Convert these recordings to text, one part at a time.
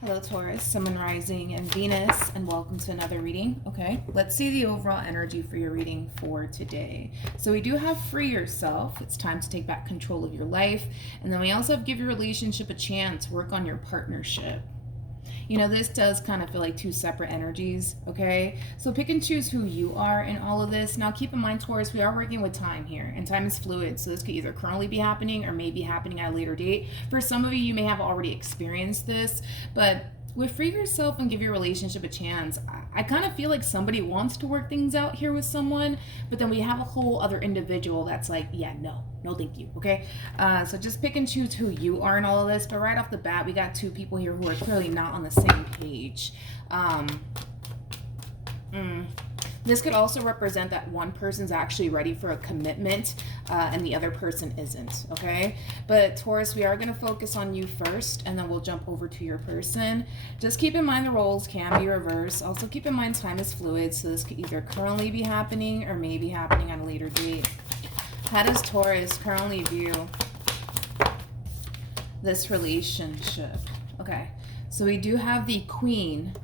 Hello, Taurus, Sun, Rising, and Venus, and welcome to another reading. Okay, let's see the overall energy for your reading for today. So we do have free yourself. It's time to take back control of your life. And then we also have give your relationship a chance, work on your partnership. You know, this does kind of feel like two separate energies, okay? So pick and choose who you are in all of this. Now, keep in mind, Taurus, we are working with time here, and time is fluid, so this could either currently be happening or may be happening at a later date. For some of you, you may have already experienced this, but with free yourself and give your relationship a chance, I kind of feel like somebody wants to work things out here with someone, but then we have a whole other individual that's like, yeah, no, thank you, okay? So just pick and choose who you are in all of this, but right off the bat, we got two people here who are clearly not on the same page. This could also represent that one person's actually ready for a commitment and the other person isn't, okay? But Taurus, we are going to focus on you first, and then we'll jump over to your person. Just keep in mind the roles can be reversed. Also keep in mind time is fluid, so this could either currently be happening or may be happening at a later date. How does Taurus currently view this relationship? Okay, so we do have the Queen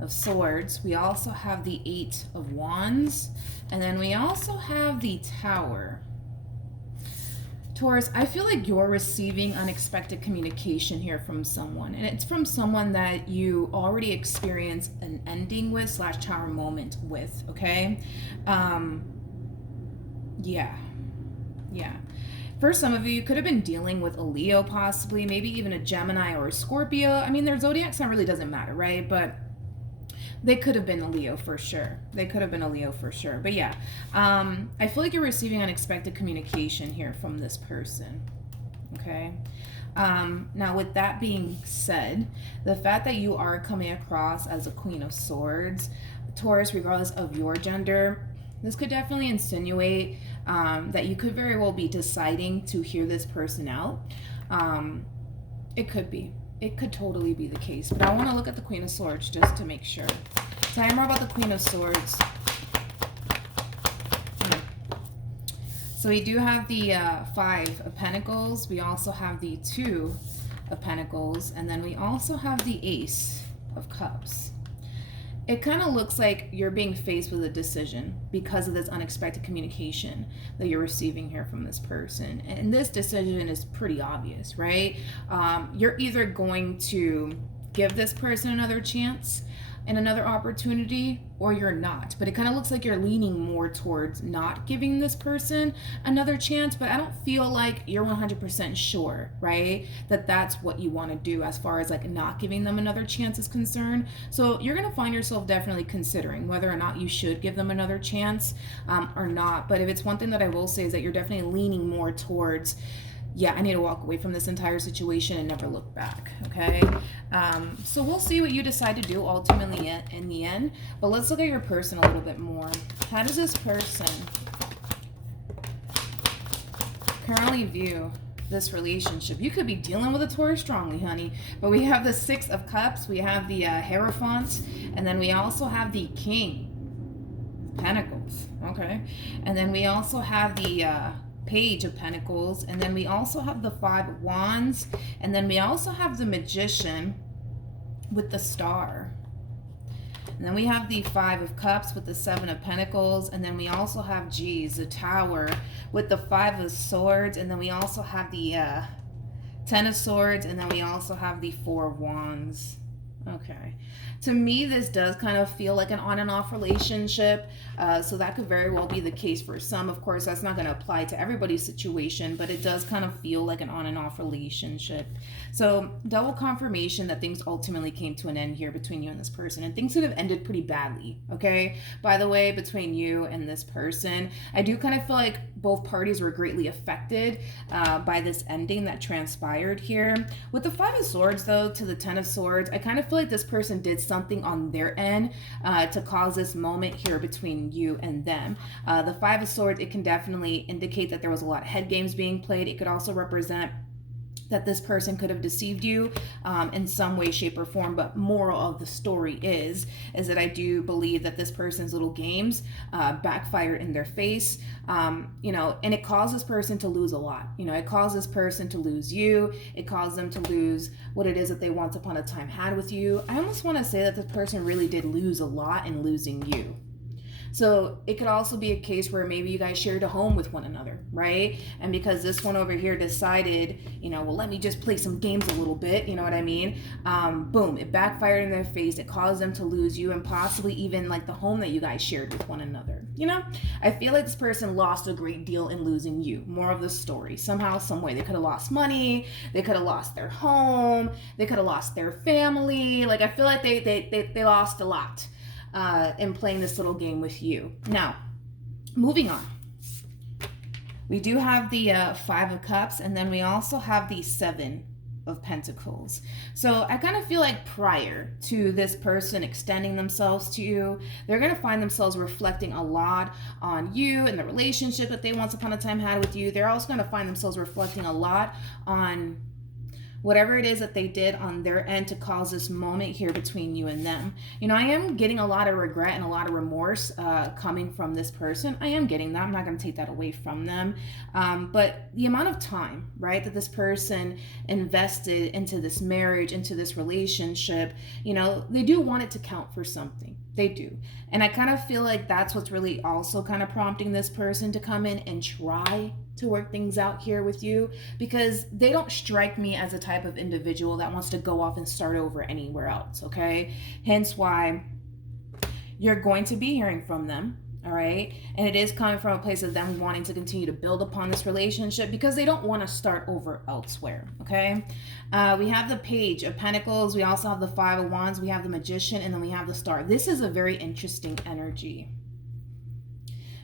of Swords. We also have the Eight of Wands. And then we also have the Tower. Taurus, I feel like you're receiving unexpected communication here from someone. And it's from someone that you already experienced an ending with / tower moment with, okay? Yeah. For some of you, you could have been dealing with a Leo possibly, maybe even a Gemini or a Scorpio. I mean, their zodiac sign really doesn't matter, right? But they could have been a Leo for sure. But yeah, I feel like you're receiving unexpected communication here from this person, okay? Now, with that being said, the fact that you are coming across as a Queen of Swords, Taurus, regardless of your gender, this could definitely insinuate that you could very well be deciding to hear this person out. It could be. It could totally be the case, but I want to look at the Queen of Swords just to make sure. Tell me more about the Queen of Swords. So we do have the Five of Pentacles. We also have the Two of Pentacles, and then we also have the Ace of Cups. It kind of looks like you're being faced with a decision because of this unexpected communication that you're receiving here from this person. And this decision is pretty obvious, right? You're either going to give this person another chance and another opportunity, or you're not. But it kind of looks like you're leaning more towards not giving this person another chance, but I don't feel like you're 100% sure, right? That that's what you want to do as far as like not giving them another chance is concerned. So you're going to find yourself definitely considering whether or not you should give them another chance or not. But if it's one thing that I will say is that you're definitely leaning more towards, yeah, I need to walk away from this entire situation and never look back, okay? So we'll see what you decide to do ultimately in the end, but let's look at your person a little bit more. How does this person currently view this relationship? You could be dealing with a Taurus strongly, honey, but we have the Six of Cups, we have the Hierophant, and then we also have the King of Pentacles, okay? And then we also have the Page of Pentacles, and then we also have the Five of Wands, and then we also have the Magician with the Star, and then we have the Five of Cups with the Seven of Pentacles, and then we also have the Tower with the Five of Swords, and then we also have the Ten of Swords, and then we also have the Four of Wands. Okay, to me this does kind of feel like an on and off relationship, so that could very well be the case for some. Of course, that's not going to apply to everybody's situation, but it does kind of feel like an on and off relationship. So double confirmation that things ultimately came to an end here between you and this person, and things could have ended pretty badly, okay? By the way, between you and this person, I do kind of feel like both parties were greatly affected by this ending that transpired here. With the Five of Swords, though, to the Ten of Swords, I kind of feel like this person did something on their end to cause this moment here between you and them. The Five of Swords, it can definitely indicate that there was a lot of head games being played. It could also represent that this person could have deceived you in some way, shape, or form. But moral of the story is that I do believe that this person's little games backfired in their face, you know, and it caused this person to lose a lot. You know, it caused this person to lose you. It caused them to lose what it is that they once upon a time had with you. I almost want to say that this person really did lose a lot in losing you. So it could also be a case where maybe you guys shared a home with one another, right? And because this one over here decided, you know, well, let me just play some games a little bit, you know what I mean? Boom, it backfired in their face. It caused them to lose you, and possibly even like the home that you guys shared with one another. You know, I feel like this person lost a great deal in losing you. More of the story. Somehow, some way, they could have lost money. They could have lost their home. They could have lost their family. Like, I feel like they lost a lot in playing this little game with you. Now, moving on. We do have the Five of Cups, and then we also have the Seven of Pentacles. So I kind of feel like prior to this person extending themselves to you, they're going to find themselves reflecting a lot on you and the relationship that they once upon a time had with you. They're also going to find themselves reflecting a lot on whatever it is that they did on their end to cause this moment here between you and them. You know, I am getting a lot of regret and a lot of remorse coming from this person. I am getting that. I'm not going to take that away from them. But the amount of time, right, that this person invested into this marriage, into this relationship, you know, they do want it to count for something. They do. And I kind of feel like that's what's really also kind of prompting this person to come in and try to work things out here with you, because they don't strike me as a type of individual that wants to go off and start over anywhere else, okay? Hence why you're going to be hearing from them, all right? And it is coming from a place of them wanting to continue to build upon this relationship because they don't want to start over elsewhere, okay? We have the Page of Pentacles. We also have the Five of Wands. We have the Magician, and then we have the Star. This is a very interesting energy,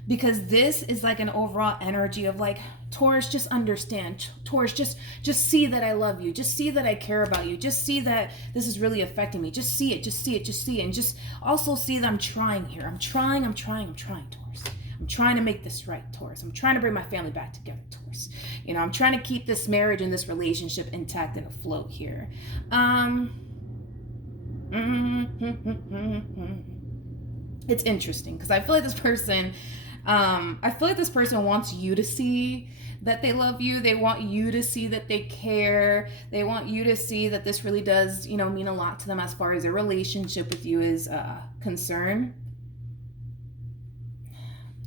because this is like an overall energy of like, Taurus, just understand. Taurus, just see that I love you. Just see that I care about you. Just see that this is really affecting me. Just see it, just see it, just see it. And just also see that I'm trying here. I'm trying, Taurus. I'm trying to make this right, Taurus. I'm trying to bring my family back together, Taurus. You know, I'm trying to keep this marriage and this relationship intact and afloat here. It's interesting because I feel like this person wants you to see that they love you. They want you to see that they care. They want you to see that this really does, you know, mean a lot to them as far as their relationship with you is concerned.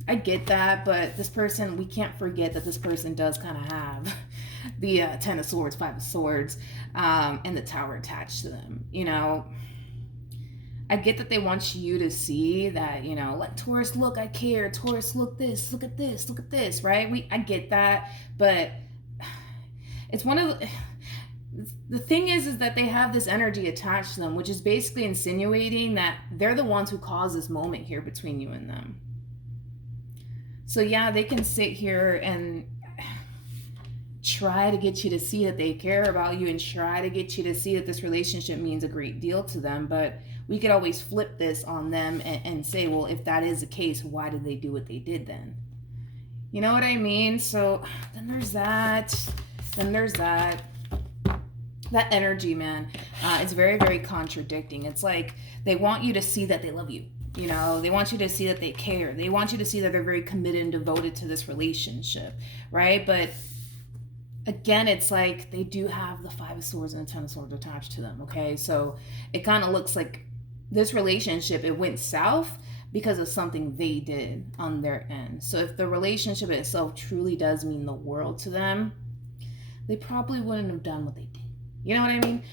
I get that, but this person, we can't forget that this person does kind of have the Ten of Swords, Five of Swords, and the Tower attached to them, you know. I get that they want you to see that, you know, like, Taurus, look, I care. Taurus, look this, look at this, look at this, right? I get that, but it's one of the thing is that they have this energy attached to them, which is basically insinuating that they're the ones who caused this moment here between you and them. So yeah, they can sit here and try to get you to see that they care about you and try to get you to see that this relationship means a great deal to them, but we could always flip this on them and say, well, if that is the case, why did they do what they did then? You know what I mean? So then there's that. Then there's that. That energy, man, it's very, very contradicting. It's like they want you to see that they love you. You know, they want you to see that they care. They want you to see that they're very committed and devoted to this relationship, right? But again, it's like they do have the Five of Swords and the Ten of Swords attached to them, okay? So it kind of looks like this relationship, it went south because of something they did on their end. So if the relationship itself truly does mean the world to them, they probably wouldn't have done what they did. You know what I mean?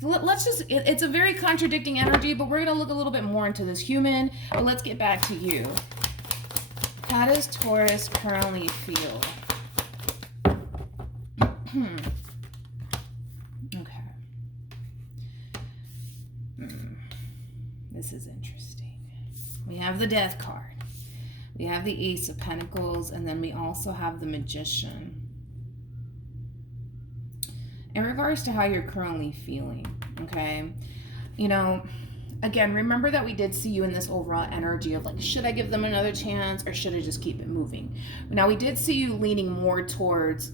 So let's just, it's a very contradicting energy, but we're going to look a little bit more into this human. But let's get back to you. How does Taurus currently feel? Okay. This is interesting. We have the Death card. We have the Ace of Pentacles, and then we also have the Magician. In regards to how you're currently feeling, okay? You know, again, remember that we did see you in this overall energy of like, should I give them another chance or should I just keep it moving? Now, we did see you leaning more towards,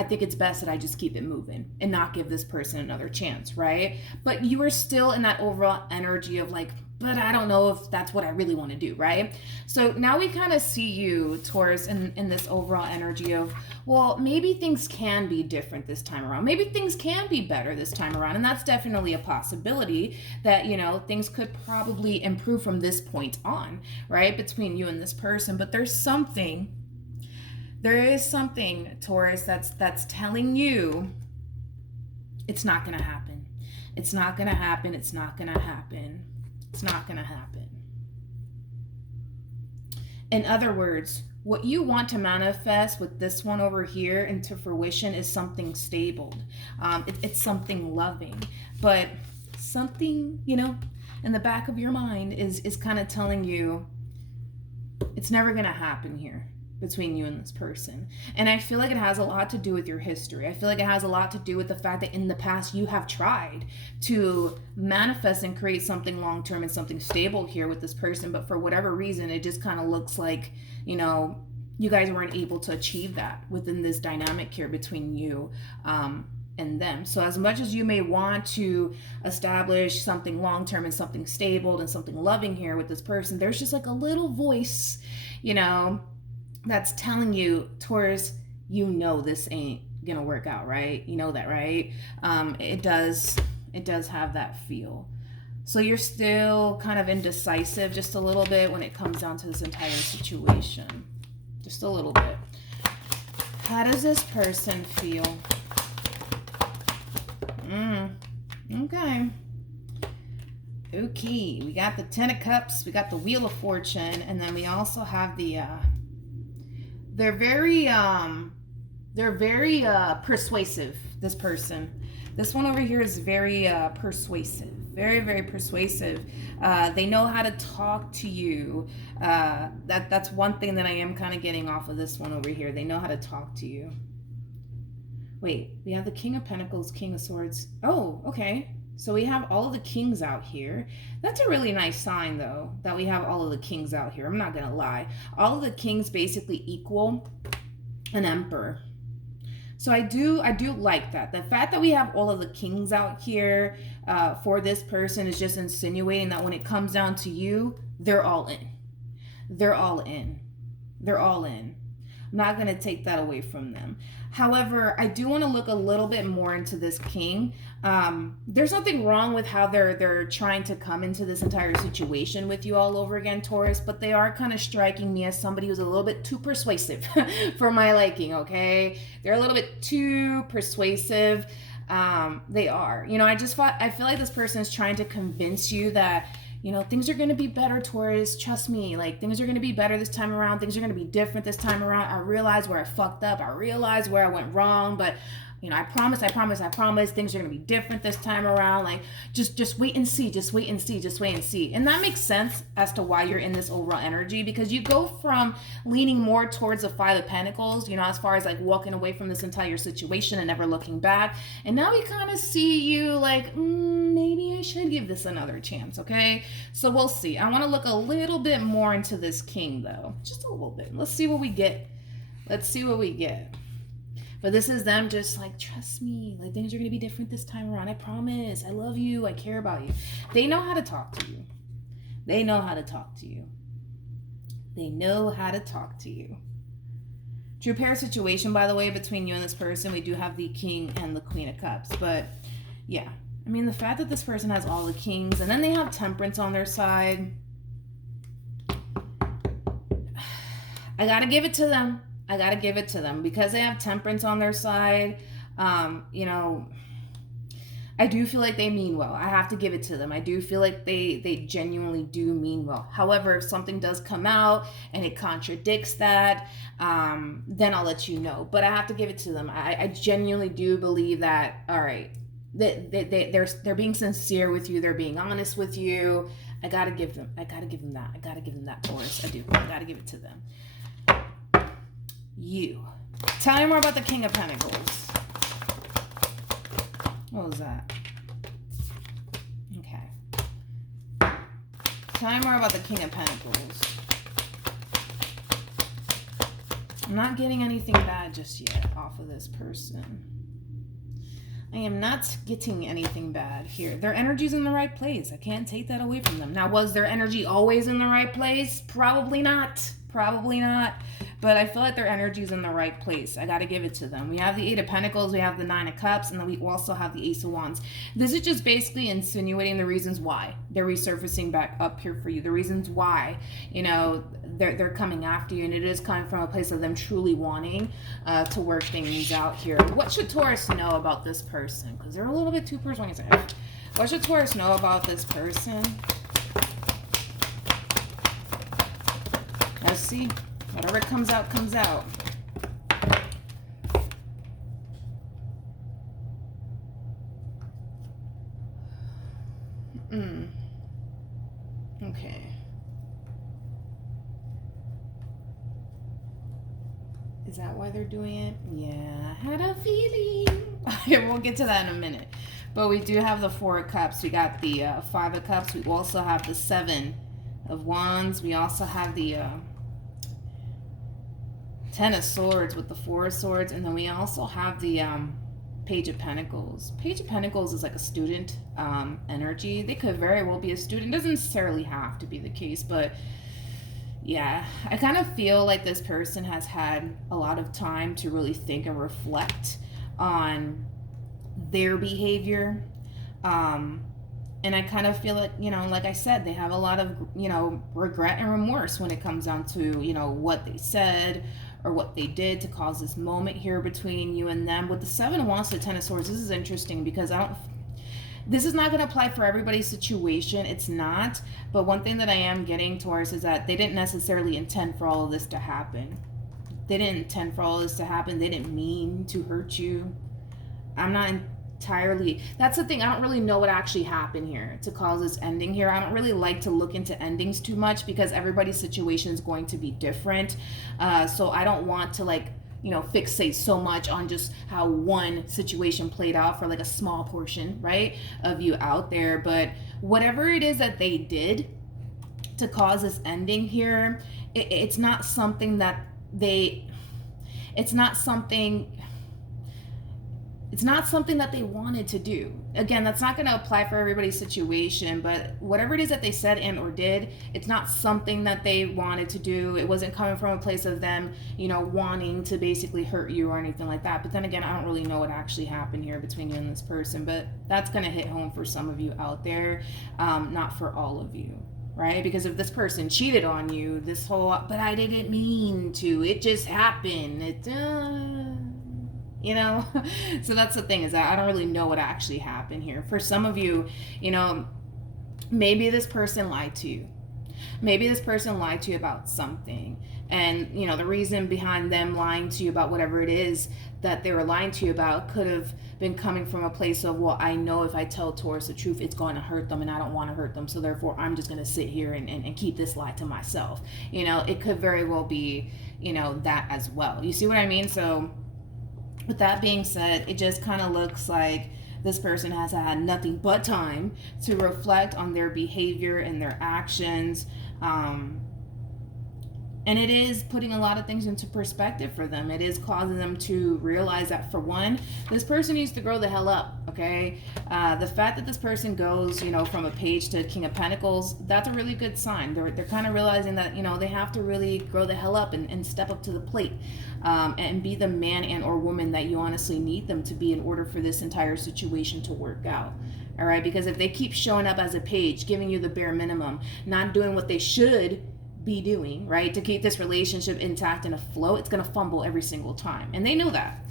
I think it's best that I just keep it moving and not give this person another chance, right? But you are still in that overall energy of like, but I don't know if that's what I really want to do, right? So now we kind of see you, Taurus, in this overall energy of, well, maybe things can be different this time around. Maybe things can be better this time around. And that's definitely a possibility that, you know, things could probably improve from this point on, right? Between you and this person. But there is something, Taurus, that's telling you it's not going to happen. It's not going to happen. It's not going to happen. It's not going to happen. In other words, what you want to manifest with this one over here into fruition is something stable. It's something loving. But something, you know, in the back of your mind is kind of telling you it's never going to happen here between you and this person. And I feel like it has a lot to do with your history. I feel like it has a lot to do with the fact that in the past you have tried to manifest and create something long-term and something stable here with this person, but for whatever reason it just kind of looks like, you know, you guys weren't able to achieve that within this dynamic here between you and them. So as much as you may want to establish something long-term and something stable and something loving here with this person, there's just like a little voice, you know, that's telling you, Taurus, you know this ain't gonna work out, right? You know that, right? It does have that feel. So you're still kind of indecisive just a little bit when it comes down to this entire situation. Just a little bit. How does this person feel? Okay. Okay, we got the Ten of Cups, we got the Wheel of Fortune, and then we also have the they're very persuasive, this person. This one over here is very persuasive. Very, very persuasive. They know how to talk to you. That's one thing that I am kind of getting off of this one over here. They know how to talk to you. Wait, we have the King of Pentacles, King of Swords. Oh, okay. So we have all of the kings out here. That's a really nice sign, though, that we have all of the kings out here. I'm not going to lie. All of the kings basically equal an emperor. So I do like that. The fact that we have all of the kings out here for this person is just insinuating that when it comes down to you, they're all in. They're all in. They're all in. I'm not going to take that away from them. However, I do want to look a little bit more into this king. There's nothing wrong with how they're trying to come into this entire situation with you all over again, Taurus, but they are kind of striking me as somebody who's a little bit too persuasive for my liking, okay? They're a little bit too persuasive. They are. You know, I feel like this person is trying to convince you that, you know, things are going to be better, Taurus. Trust me. Like, things are going to be better this time around. Things are going to be different this time around. I realize where I fucked up. I realize where I went wrong. But, you know, I promise. Things are going to be different this time around. Like, just wait and see. Just wait and see. Just wait and see. And that makes sense as to why you're in this overall energy. Because you go from leaning more towards the Five of Pentacles, you know, as far as, like, walking away from this entire situation and never looking back. And now we kind of see you like, maybe I should give this another chance, okay? So we'll see. I want to look a little bit more into this king, though. Just a little bit. Let's see what we get. Let's see what we get. But this is them just like, trust me, like things are going to be different this time around. I promise. I love you. I care about you. They know how to talk to you. They know how to talk to you. They know how to talk to you. True pair situation, by the way, between you and this person. We do have the King and the Queen of Cups. But yeah, I mean, the fact that this person has all the kings and then they have Temperance on their side. I got to give it to them. I got to give it to them because they have Temperance on their side. You know, I do feel like they mean well. I have to give it to them. I do feel like they genuinely do mean well. However, if something does come out and it contradicts that, then I'll let you know. But I have to give it to them. I genuinely do believe that, all right, they're being sincere with you. They're being honest with you. I got to give them that, Taurus. I do. I got to give it to them. You. Tell me more about the King of Pentacles. What was that? Okay. Tell me more about the King of Pentacles. I'm not getting anything bad just yet off of this person. I am not getting anything bad here. Their energy's in the right place. I can't take that away from them. Now, was their energy always in the right place? Probably not. Probably not. But I feel like their energy's in the right place. I got to give it to them. We have the 8 of Pentacles, we have the 9 of Cups, and then we also have the Ace of Wands. This is just basically insinuating the reasons why they're resurfacing back up here for you. The reasons why, you know, they're coming after you, and it is coming from a place of them truly wanting to work things out here. What should Taurus know about this person? Because they're a little bit too personal. What should Taurus know about this person? Let's see. Whatever comes out, comes out. Okay. Is that why they're doing it? Yeah, I had a feeling. We'll get to that in a minute. But we do have the 4 of Cups. We got the 5 of Cups. We also have the 7 of Wands. We also have the 10 of Swords with the 4 of Swords. And then we also have the Page of Pentacles. Page of Pentacles is like a student energy. They could very well be a student. Doesn't necessarily have to be the case, but yeah, I kind of feel like this person has had a lot of time to really think and reflect on their behavior. And I kind of feel like, you know, like I said, they have a lot of, you know, regret and remorse when it comes down to, you know, what they said or what they did to cause this moment here between you and them. With the 7 of Wands to the 10 of Swords, this is interesting because this is not going to apply for everybody's situation. It's not. But one thing that I am getting, Taurus, is that they didn't necessarily intend for all of this to happen. They didn't intend for all of this to happen. They didn't mean to hurt you. I'm not entirely, that's the thing, I don't really know what actually happened here to cause this ending here. I don't really like to look into endings too much because everybody's situation is going to be different. So I don't want to, like, you know, fixate so much on just how one situation played out for like a small portion, right, of you out there. But whatever it is that they did to cause this ending here, it's not something that it's not something that they wanted to do. Again, that's not going to apply for everybody's situation, but whatever it is that they said and or did, it's not something that they wanted to do. It wasn't coming from a place of them, you know, wanting to basically hurt you or anything like that. But then again, I don't really know what actually happened here between you and this person, but that's going to hit home for some of you out there, not for all of you. Right? Because if this person cheated on you, this whole, but I didn't mean to, it just happened. You know, so that's the thing, is that I don't really know what actually happened here. For some of you, you know, maybe this person lied to you. Maybe this person lied to you about something. And, you know, the reason behind them lying to you about whatever it is that they were lying to you about could have been coming from a place of, well, I know if I tell Taurus the truth, it's going to hurt them and I don't want to hurt them. So therefore, I'm just going to sit here and keep this lie to myself. You know, it could very well be, you know, that as well. You see what I mean? So with that being said, it just kind of looks like this person has had nothing but time to reflect on their behavior and their actions. And it is putting a lot of things into perspective for them. It is causing them to realize that, for one, this person needs to grow the hell up, okay? The fact that this person goes, you know, from a Page to King of Pentacles, that's a really good sign. They're kind of realizing that, you know, they have to really grow the hell up and step up to the plate, and be the man and or woman that you honestly need them to be in order for this entire situation to work out. All right? Because if they keep showing up as a Page, giving you the bare minimum, not doing what they should be doing, right, to keep this relationship intact and afloat, it's going to fumble every single time. And they know that.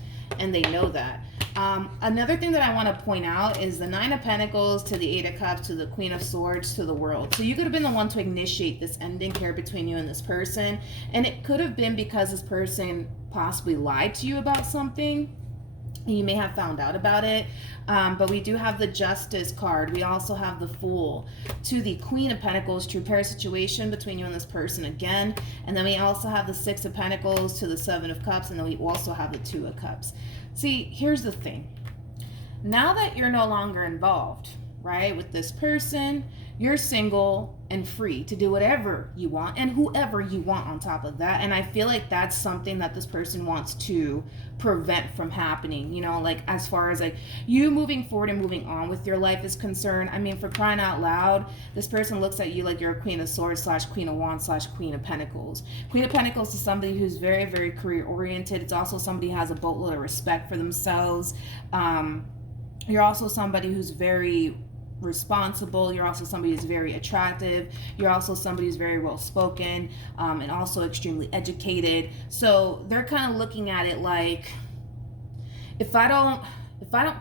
Another thing that I want to point out is the 9 of Pentacles to the 8 of Cups to the Queen of Swords to the World. So you could have been the one to initiate this ending here between you and this person. And it could have been because this person possibly lied to you about something. You may have found out about it, but we do have the Justice card. We also have the Fool to the Queen of Pentacles to repair a situation between you and this person again. And then we also have the 6 of Pentacles to the 7 of Cups, and then we also have the 2 of Cups. See, here's the thing. Now that you're no longer involved, right, with this person, You're single and free to do whatever you want and whoever you want on top of that. And I feel like that's something that this person wants to prevent from happening, you know, like as far as like you moving forward and moving on with your life is concerned. I mean, for crying out loud, this person looks at you like you're a Queen of Swords / Queen of Wands / Queen of Pentacles. Queen of Pentacles is somebody who's very, very career oriented. It's also somebody who has a boatload of respect for themselves. You're also somebody who's very responsible. You're also somebody who's very attractive. You're also somebody who's very well spoken, and also extremely educated. So they're kind of looking at it like, if I don't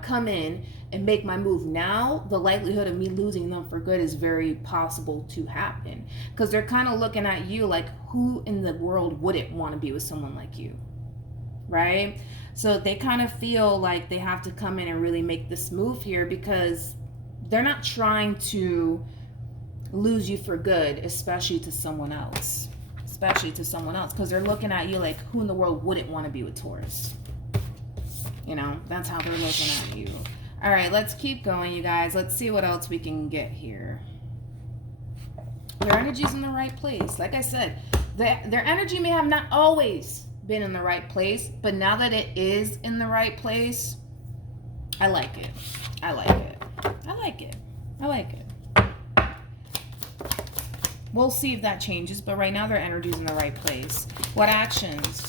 come in and make my move now, the likelihood of me losing them for good is very possible to happen, because they're kind of looking at you like, who in the world wouldn't want to be with someone like you, right? So they kind of feel like they have to come in and really make this move here, because they're not trying to lose you for good, especially to someone else. Because they're looking at you like, who in the world wouldn't want to be with Taurus? You know, that's how they're looking at you. All right, let's keep going, you guys. Let's see what else we can get here. Their energy's in the right place. Like I said, their energy may have not always been in the right place, but now that it is in the right place, I like it. I like it. I like it. I like it. We'll see if that changes, but right now their energy's in the right place. What actions?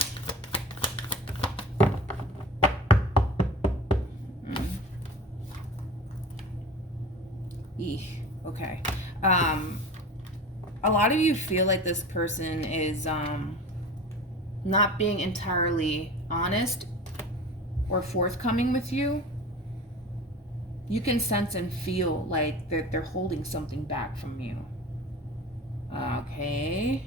Okay. A lot of you feel like this person is not being entirely honest or forthcoming with you. You can sense and feel like they're holding something back from you. Okay.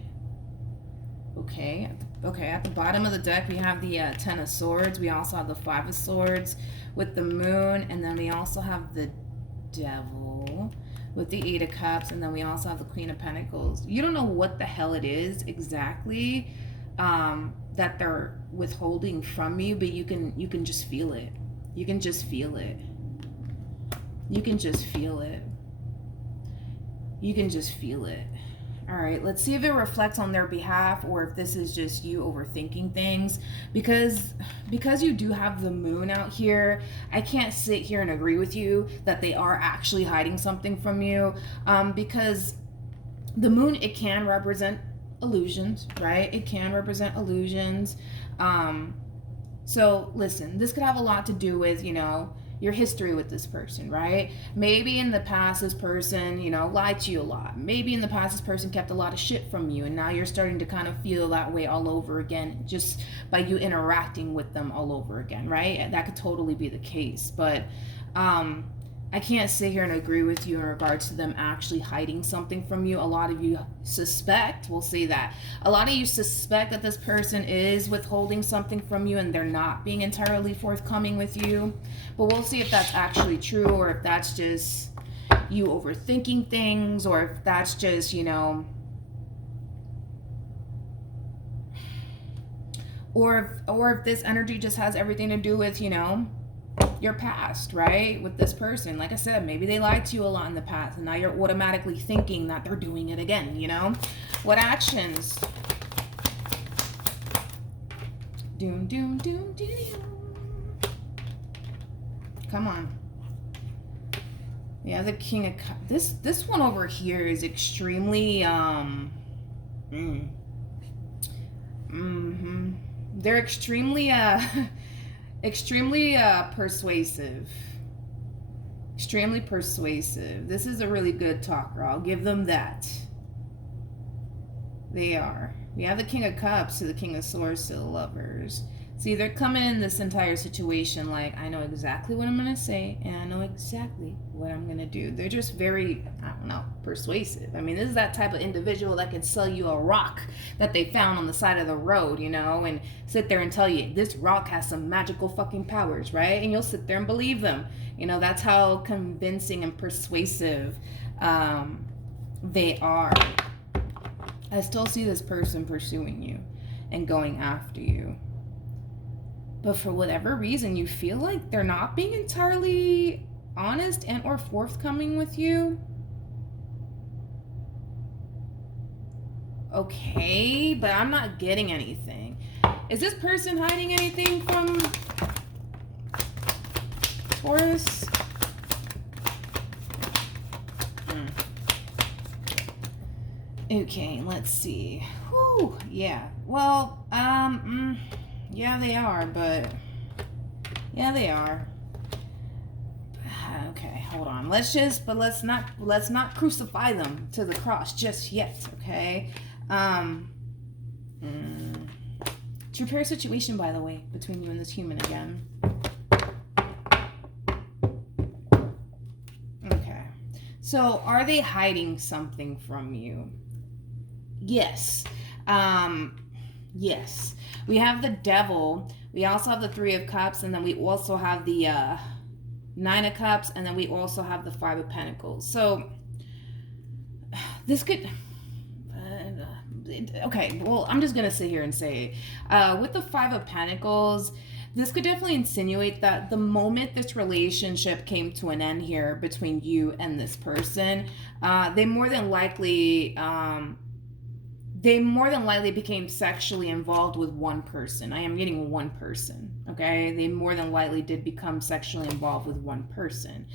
At the bottom of the deck, we have the Ten of Swords. We also have the Five of Swords with the Moon. And then we also have the Devil with the Eight of Cups. And then we also have the Queen of Pentacles. You don't know what the hell it is exactly that they're withholding from you, but you can just feel it. You can just feel it. You can just feel it. You can just feel it. All right, let's see if it reflects on their behalf, or if this is just you overthinking things. Because you do have the Moon out here, I can't sit here and agree with you that they are actually hiding something from you. Because the Moon, it can represent illusions, right? It can represent illusions. So listen, this could have a lot to do with, you know, your history with this person, right? Maybe in the past this person, you know, lied to you a lot. Maybe in the past this person kept a lot of shit from you, and now you're starting to kind of feel that way all over again just by you interacting with them all over again, right? And that could totally be the case. But I can't sit here and agree with you in regards to them actually hiding something from you. A lot of you suspect, we'll say that, a lot of you suspect that this person is withholding something from you and they're not being entirely forthcoming with you. But we'll see if that's actually true, or if that's just you overthinking things, or if that's just, you know, or if this energy just has everything to do with, you know, your past, right? With this person, like I said, maybe they lied to you a lot in the past, and now you're automatically thinking that they're doing it again, you know? What actions? Doom, doom, doom, doom. Come on. Yeah, the King of Cups. This one over here is extremely they're extremely extremely persuasive. Extremely persuasive. This is a really good talker. I'll give them that. They are. We have the King of Cups to the King of Swords to the Lovers. See, they're coming in this entire situation like, I know exactly what I'm going to say, and I know exactly what I'm going to do. They're just very, I don't know, persuasive. I mean, this is that type of individual that can sell you a rock that they found on the side of the road, you know, and sit there and tell you, this rock has some magical fucking powers, right? And you'll sit there and believe them. You know, that's how convincing and persuasive they are. I still see this person pursuing you and going after you. But for whatever reason, you feel like they're not being entirely honest and or forthcoming with you. okay, but I'm not getting anything. Is this person hiding anything from Taurus? Okay, let's see. Whew, yeah. Well, yeah, they are, but yeah, they are. Okay, hold on. Let's not crucify them to the cross just yet, okay? True pair situation, by the way, between you and this human again. Okay. So, are they hiding something from you? Yes. Yes. We have the Devil. We also have the Three of Cups, and then we also have the Nine of Cups, and then we also have the Five of Pentacles. So this could okay, well, I'm just gonna sit here and say with the Five of Pentacles, this could definitely insinuate that the moment this relationship came to an end here between you and this person, they more than likely became sexually involved with one person. I am getting one person, okay? They more than likely did become sexually involved with one person.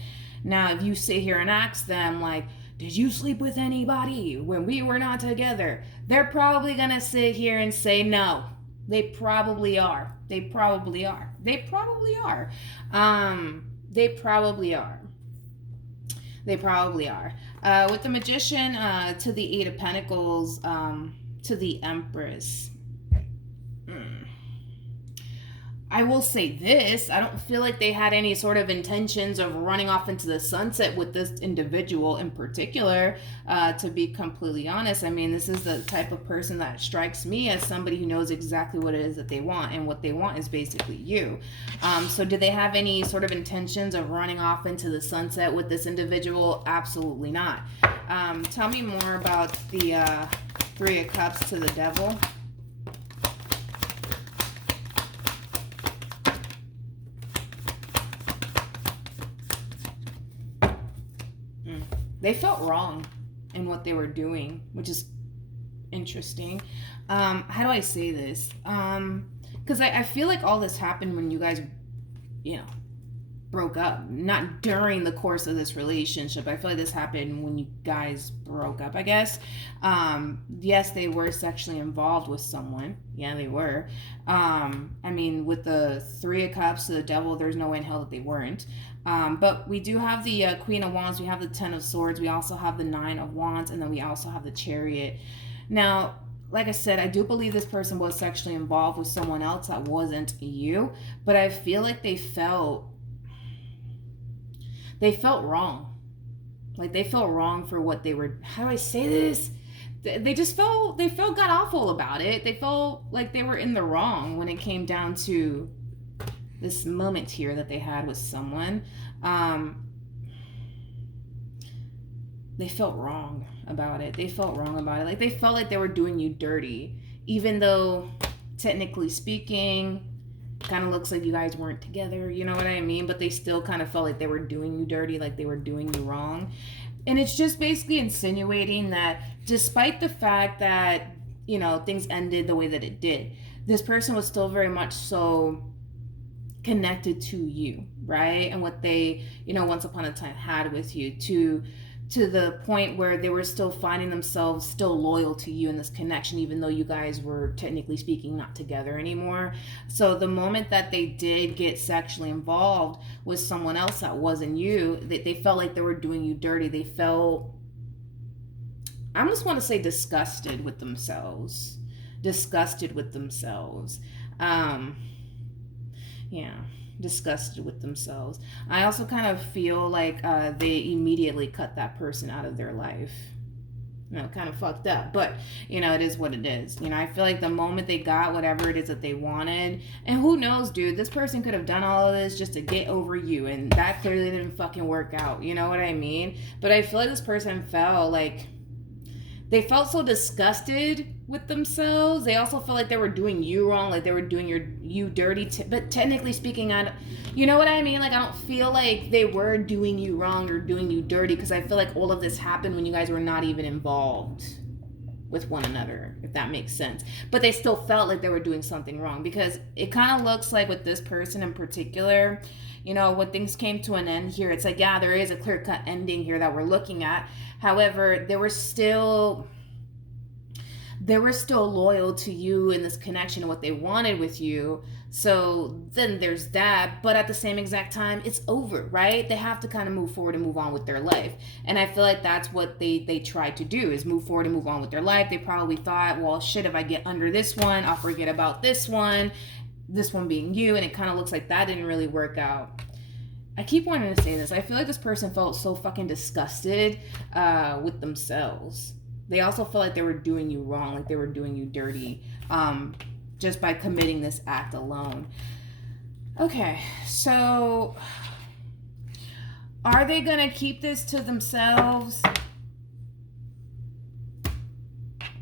Now, if you sit here and ask them, like, did you sleep with anybody when we were not together? They're probably gonna sit here and say no. They probably are. They probably are. They probably are. They probably are. They probably are. With the Magician to the Eight of Pentacles to the Empress. I will say this. I don't feel like they had any sort of intentions of running off into the sunset with this individual in particular, to be completely honest. I mean, this is the type of person that strikes me as somebody who knows exactly what it is that they want, and what they want is basically you. So did they have any sort of intentions of running off into the sunset with this individual? Absolutely not. Tell me more about the Three of Cups to the Devil. They felt wrong in what they were doing, which is interesting. How do I say this? Because I feel like all this happened when you guys, broke up. Not during the course of this relationship. I feel like this happened when you guys broke up, I guess. Yes, they were sexually involved with someone. Yeah, they were. I mean, with the Three of Cups to the Devil, there's no way in hell that they weren't. But we do have the Queen of Wands. We have the Ten of Swords. We also have the Nine of Wands. And then we also have the Chariot. Now, like I said, I do believe this person was sexually involved with someone else that wasn't you. But I feel like they felt wrong. Like, they felt wrong for what they were. How do I say this? They felt god awful about it. They felt like they were in the wrong when it came down to this moment here that they had with someone. They felt wrong about it. Like, they felt like they were doing you dirty, even though technically speaking, kind of looks like you guys weren't together, you know what I mean? But they still kind of felt like they were doing you dirty, like they were doing you wrong. And it's just basically insinuating that despite the fact that, things ended the way that it did, this person was still very much so connected to you, right? And what they, once upon a time had with you, to the point where they were still finding themselves still loyal to you in this connection, even though you guys were technically speaking not together anymore. So the moment that they did get sexually involved with someone else that wasn't you, they felt like they were doing you dirty. They felt, I just want to say, disgusted with themselves. Disgusted with themselves. Disgusted with themselves. I also kind of feel like they immediately cut that person out of their life. Kind of fucked up, but it is what it is. I feel like the moment they got whatever it is that they wanted, and who knows, dude, this person could have done all of this just to get over you, and that clearly didn't fucking work out. You know what I mean? But I feel like this person felt like they felt so disgusted with themselves. They also felt like they were doing you wrong, like they were doing you dirty. But technically speaking, you know what I mean? Like, I don't feel like they were doing you wrong or doing you dirty, because I feel like all of this happened when you guys were not even involved. with one another, if that makes sense. But they still felt like they were doing something wrong, because it kind of looks like with this person in particular, you know, when things came to an end here, it's like, yeah, there is a clear-cut ending here that we're looking at. However, they were still loyal to you in this connection and what they wanted with you. So then there's that, but at the same exact time, it's over, right? They have to kind of move forward and move on with their life. And I feel like that's what they tried to do, is move forward and move on with their life. They probably thought, well, shit, if I get under this one, I'll forget about this one being you. And it kind of looks like that didn't really work out. I keep wanting to say this. I feel like this person felt so fucking disgusted with themselves. They also felt like they were doing you wrong, like they were doing you dirty, just by committing this act alone. Okay, so are they gonna keep this to themselves?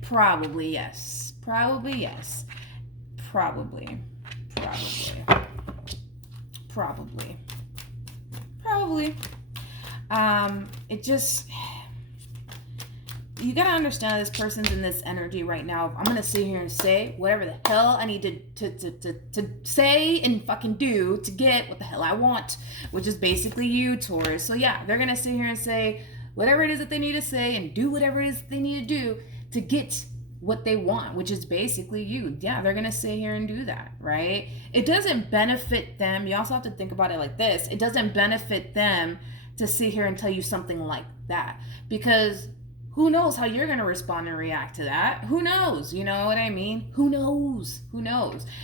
Probably yes. Probably yes. Probably. It just, you gotta understand this person's in this energy right now. I'm gonna sit here and say whatever the hell I need to say and fucking do to get what the hell I want, which is basically you, Taurus. So yeah, they're gonna sit here and say whatever it is that they need to say and do whatever it is that they need to do to get what they want, which is basically you. Yeah, they're gonna sit here and do that, right? It doesn't benefit them. You also have to think about it like this. It doesn't benefit them to sit here and tell you something like that, because who knows how you're going to respond and react to that? Who knows? You know what I mean? Who knows?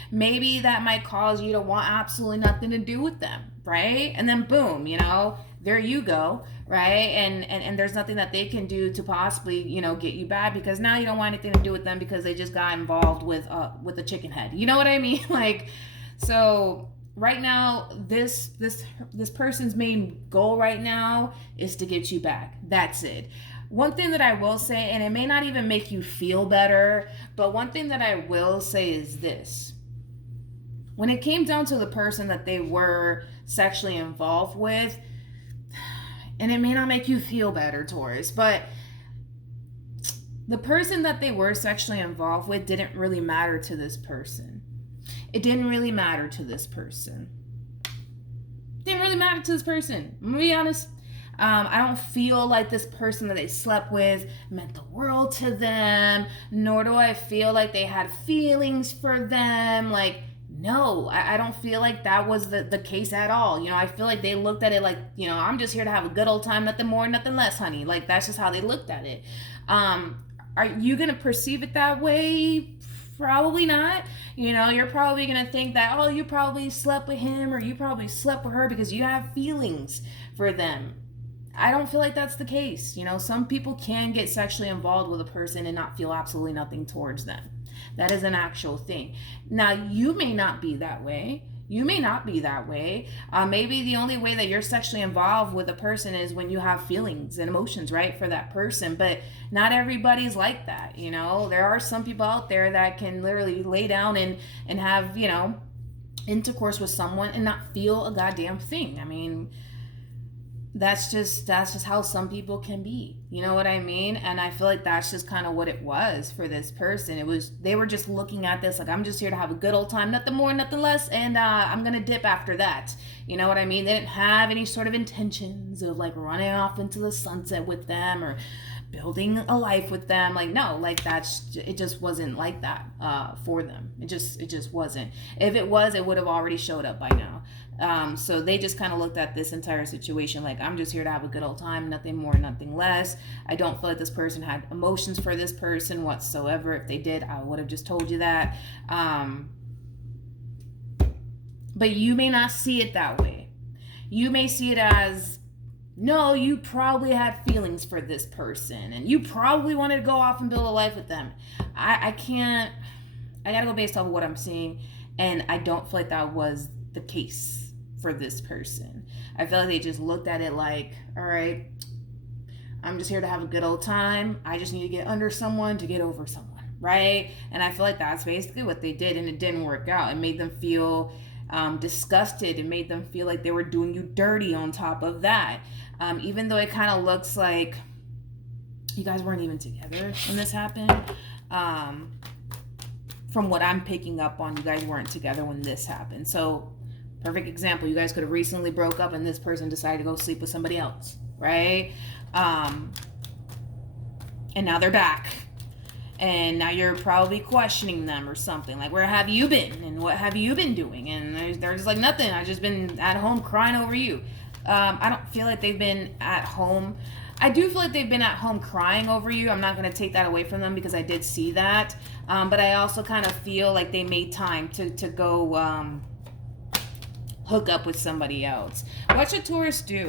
Maybe that might cause you to want absolutely nothing to do with them, right? And then boom, you know, there you go, right? And there's nothing that they can do to possibly, you know, get you back, because now you don't want anything to do with them because they just got involved with a chicken head. You know what I mean? Like, so right now, this person's main goal right now is to get you back. That's it. One thing that I will say, and it may not even make you feel better, but one thing that I will say is this. When it came down to the person that they were sexually involved with, and it may not make you feel better, Taurus, but the person that they were sexually involved with didn't really matter to this person. It didn't really matter to this person. I'm gonna be honest. I don't feel like this person that they slept with meant the world to them, nor do I feel like they had feelings for them. Like, no, I don't feel like that was the case at all. You know, I feel like they looked at it like, you know, I'm just here to have a good old time, nothing more, nothing less, honey. Like, that's just how they looked at it. Are you going to perceive it that way? Probably not. You know, you're probably going to think that, oh, you probably slept with him or you probably slept with her because you have feelings for them. I don't feel like that's the case. You know, some people can get sexually involved with a person and not feel absolutely nothing towards them. That is an actual thing. Now, you may not be that way. Maybe the only way that you're sexually involved with a person is when you have feelings and emotions, right, for that person. But not everybody's like that, you know. There are some people out there that can literally lay down and have, you know, intercourse with someone and not feel a goddamn thing. I mean, that's just how some people can be, you know what I mean? And I feel like that's just kind of what it was for this person. They were just looking at this like, I'm just here to have a good old time, nothing more, nothing less, and I'm gonna dip after that, you know what I mean? They didn't have any sort of intentions of like running off into the sunset with them or building a life with them. Like, no, like it just wasn't like that for them. It just wasn't. If it was, it would have already showed up by now. So they just kind of looked at this entire situation like, I'm just here to have a good old time, nothing more, nothing less. I don't feel like this person had emotions for this person whatsoever. If they did, I would have just told you that. But you may not see it that way. You may see it as, no, you probably had feelings for this person and you probably wanted to go off and build a life with them. I gotta go based off of what I'm seeing, and I don't feel like that was the case for this person. I feel like they just looked at it like, all right, I'm just here to have a good old time. I just need to get under someone to get over someone, right? And I feel like that's basically what they did, and it didn't work out. It made them feel disgusted. It made them feel like they were doing you dirty on top of that. Even though it kind of looks like You guys weren't even together when this happened. From what I'm picking up on, you guys weren't together when this happened. So, perfect example. You guys could have recently broke up and this person decided to go sleep with somebody else, right? And now they're back. And now you're probably questioning them or something. Like, where have you been? And what have you been doing? And they're just like, nothing. I've just been at home crying over you. I don't feel like they've been at home. I do feel like they've been at home crying over you. I'm not going to take that away from them because I did see that. But I also kind of feel like they made time to go hook up with somebody else. What should Taurus do?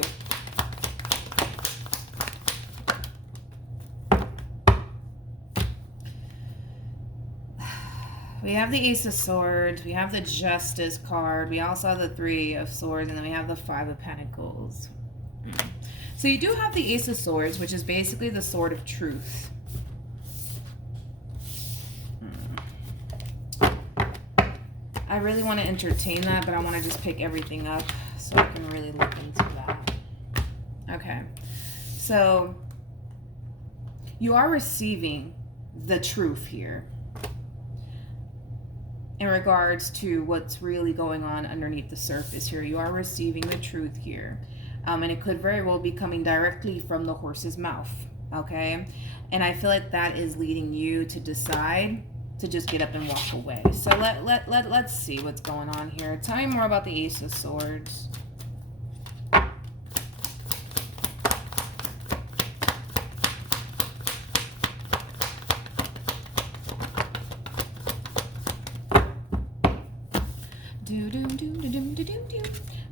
We have the Ace of Swords, we have the Justice card, we also have the Three of Swords, and then we have the Five of Pentacles. So you do have the Ace of Swords, which is basically the sword of truth. I really want to entertain that, but I want to just pick everything up so I can really look into that. Okay, so you are receiving the truth here in regards to what's really going on underneath the surface here. You are receiving the truth here. And it could very well be coming directly from the horse's mouth, okay? And I feel like that is leading you to decide to just get up and walk away. So let's see what's going on here. Tell me more about the Ace of Swords.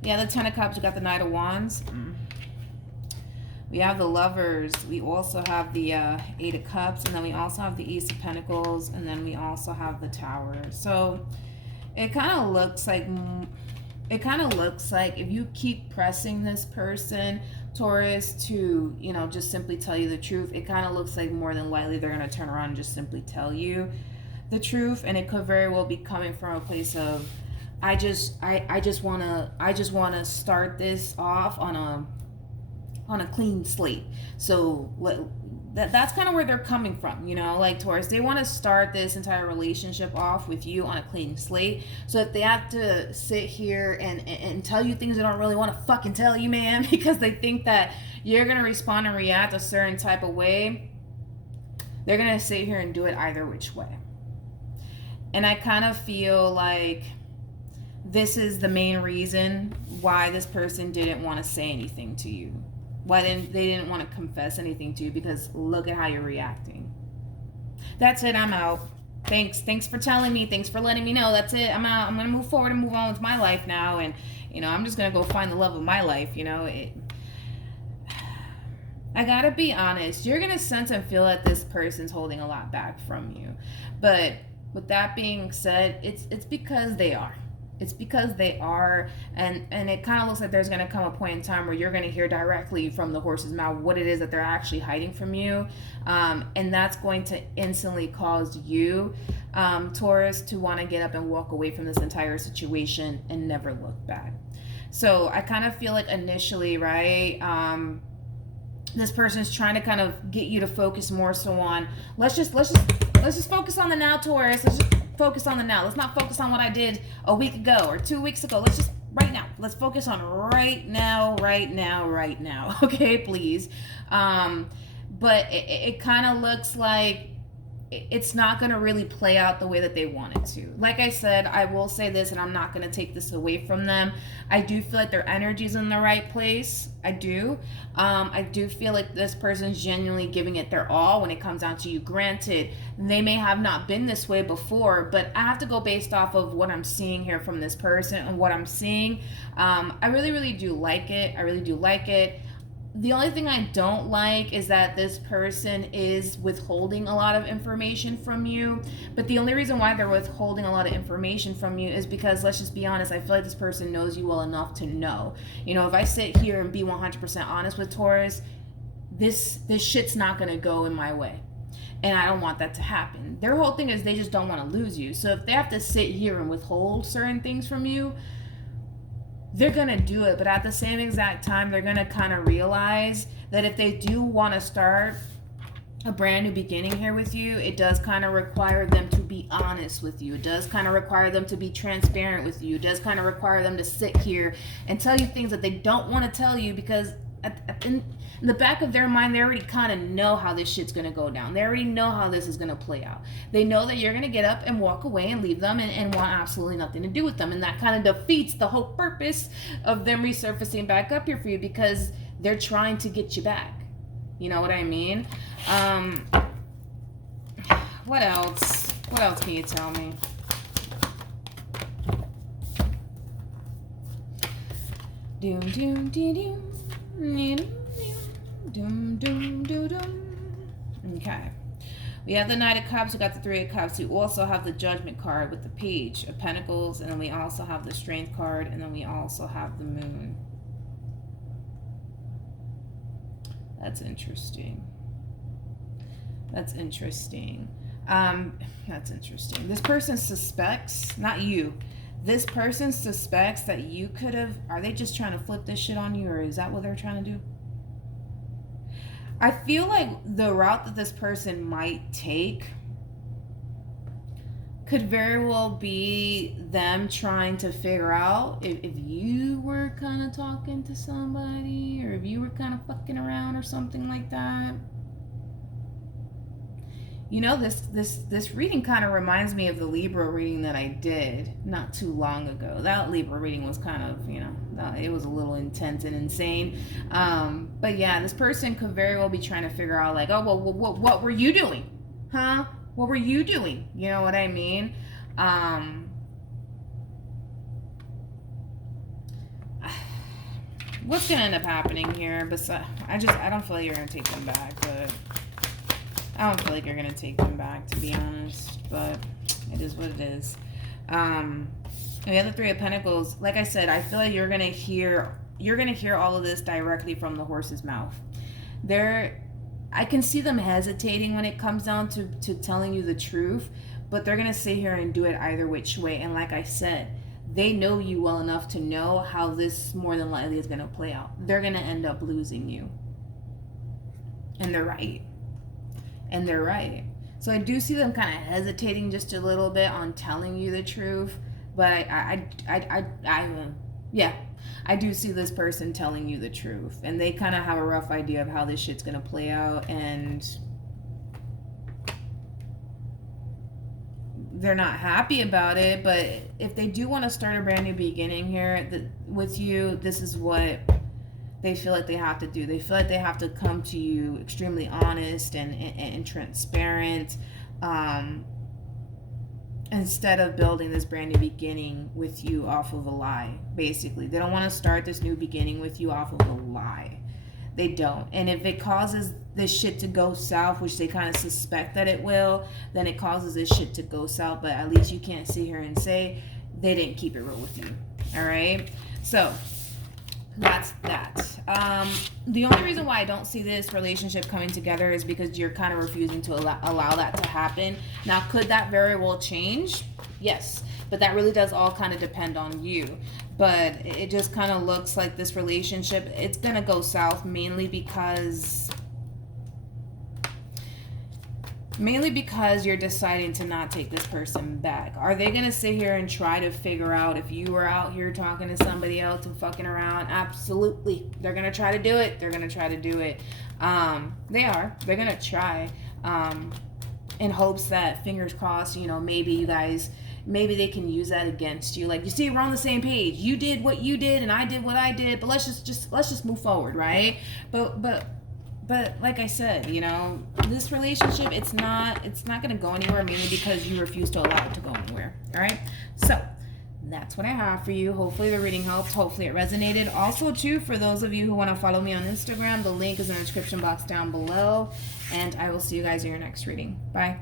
Yeah, the Ten of Cups, we got the Knight of Wands. We have the Lovers. We also have the Eight of Cups, and then we also have the Ace of Pentacles, and then we also have the Tower. So it kind of looks like if you keep pressing this person, Taurus, to, you know, just simply tell you the truth, it kind of looks like more than likely they're going to turn around and just simply tell you the truth. And it could very well be coming from a place of, I just wanna start this off on a clean slate. So that's kind of where they're coming from, you know, like Taurus. They want to start this entire relationship off with you on a clean slate. So if they have to sit here and tell you things they don't really want to fucking tell you, man, because they think that you're gonna respond and react a certain type of way, they're gonna sit here and do it either which way. And I kind of feel like this is the main reason why this person didn't want to say anything to you. Why they didn't want to confess anything to you, because look at how you're reacting. That's it, I'm out. Thanks for telling me. Thanks for letting me know. That's it, I'm out. I'm going to move forward and move on with my life now. And, you know, I'm just going to go find the love of my life, you know. I got to be honest. You're going to sense and feel that this person's holding a lot back from you. But with that being said, it's because they are. It's because they are, and it kind of looks like there's going to come a point in time where you're going to hear directly from the horse's mouth what it is that they're actually hiding from you, and that's going to instantly cause you, Taurus, to want to get up and walk away from this entire situation and never look back. So I kind of feel like initially, right, this person's trying to kind of get you to focus more so on let's just focus on the now, Taurus. Let's just focus on the now. Let's not focus on what I did a week ago or 2 weeks ago. Let's just right now. Let's focus on right now. Okay, please. But it kind of looks like it's not going to really play out the way that they want it to. Like I said, I will say this, and I'm not going to take this away from them. I do feel like their energy's in the right place. I do. I do feel like this person's genuinely giving it their all when it comes down to you. Granted, they may have not been this way before, but I have to go based off of what I'm seeing here from this person and what I'm seeing. I really, really do like it. I really do like it. The only thing I don't like is that this person is withholding a lot of information from you. But the only reason why they're withholding a lot of information from you is because, let's just be honest, I feel like this person knows you well enough to know. You know, if I sit here and be 100% honest with Taurus, this shit's not going to go in my way. And I don't want that to happen. Their whole thing is they just don't want to lose you. So if they have to sit here and withhold certain things from you, they're going to do it. But at the same exact time, they're going to kind of realize that if they do want to start a brand new beginning here with you, it does kind of require them to be honest with you. It does kind of require them to be transparent with you. It does kind of require them to sit here and tell you things that they don't want to tell you, because in the back of their mind, they already kind of know how this shit's going to go down. They already know how this is going to play out. They know that you're going to get up and walk away and leave them and want absolutely nothing to do with them. And that kind of defeats the whole purpose of them resurfacing back up here for you, because they're trying to get you back. You know what I mean? What else? What else can you tell me? Doom doom dee doom. Doom doom doo doom. Okay. We have the Knight of Cups, we got the Three of Cups. We also have the Judgment card with the Page of Pentacles, and then we also have the Strength card, and then we also have the Moon. That's interesting. That's interesting. That's interesting. This person suspects, not you, this person suspects that you could have, are they just trying to flip this shit on you, or is that what they're trying to do? I feel like the route that this person might take could very well be them trying to figure out if you were kind of talking to somebody, or if you were kind of fucking around or something like that. You know, this reading kind of reminds me of the Libra reading that I did not too long ago. That Libra reading was kind of, you know, it was a little intense and insane. But yeah, this person could very well be trying to figure out, like, oh, well, what were you doing? Huh? What were you doing? You know what I mean? What's going to end up happening here? Besides, I don't feel like you're going to take them back, but I don't feel like you're going to take them back, to be honest, but it is what it is. We have the Three of Pentacles. Like I said, I feel like you're going to hear all of this directly from the horse's mouth. I can see them hesitating when it comes down to telling you the truth, but they're going to sit here and do it either which way. And like I said, they know you well enough to know how this more than likely is going to play out. They're going to end up losing you. And they're right. And they're right. So I do see them kind of hesitating just a little bit on telling you the truth, but I do see this person telling you the truth, and they kind of have a rough idea of how this shit's gonna play out, and they're not happy about it. But if they do want to start a brand new beginning here with you, this is what they feel like they have to do. They feel like they have to come to you extremely honest and transparent, instead of building this brand new beginning with you off of a lie. Basically, they don't want to start this new beginning with you off of a lie. They don't. And if it causes this shit to go south, which they kind of suspect that it will, then it causes this shit to go south. But at least you can't sit here and say they didn't keep it real with you. All right? So that's that. The only reason why I don't see this relationship coming together is because you're kind of refusing to allow that to happen. Now, could that very well change? Yes, but that really does all kind of depend on you. But it just kind of looks like this relationship, it's going to go south mainly because you're deciding to not take this person back. Are they going to sit here and try to figure out if you were out here talking to somebody else and fucking around? Absolutely. They're going to try to do it. They're going to try to do it. They are. They're going to try, in hopes that, fingers crossed, you know, maybe they can use that against you. Like, you see, we're on the same page. You did what you did and I did what I did, but let's just move forward, right? But like I said, you know, this relationship, it's not going to go anywhere, mainly because you refuse to allow it to go anywhere. All right? So that's what I have for you. Hopefully the reading helped. Hopefully it resonated. Also, too, for those of you who want to follow me on Instagram, the link is in the description box down below. And I will see you guys in your next reading. Bye.